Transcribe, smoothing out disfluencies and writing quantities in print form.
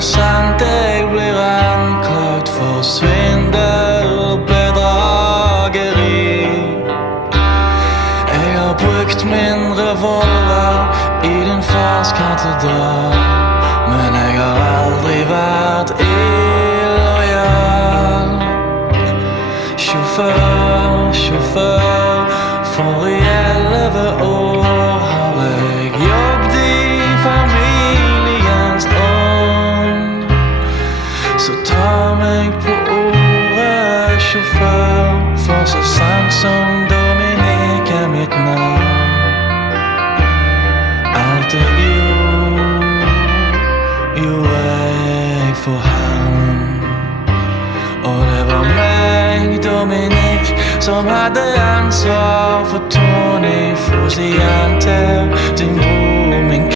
det sant, jeg blir anklagt for svindel og bedrageri. Jeg har brukt min revolver i din fars katedral, men jeg har aldri vært illojal. Sjåfør, for i 11 år har jeg jobbet i familiens ånd. Så ta meg på ordet, sjåfør, for så sant som Dominik er mitt navn. Alt jeg gjorde jeg for han. Og det var meg, Dominik, som hadde ansvar for Tony Fosiante, din bror, min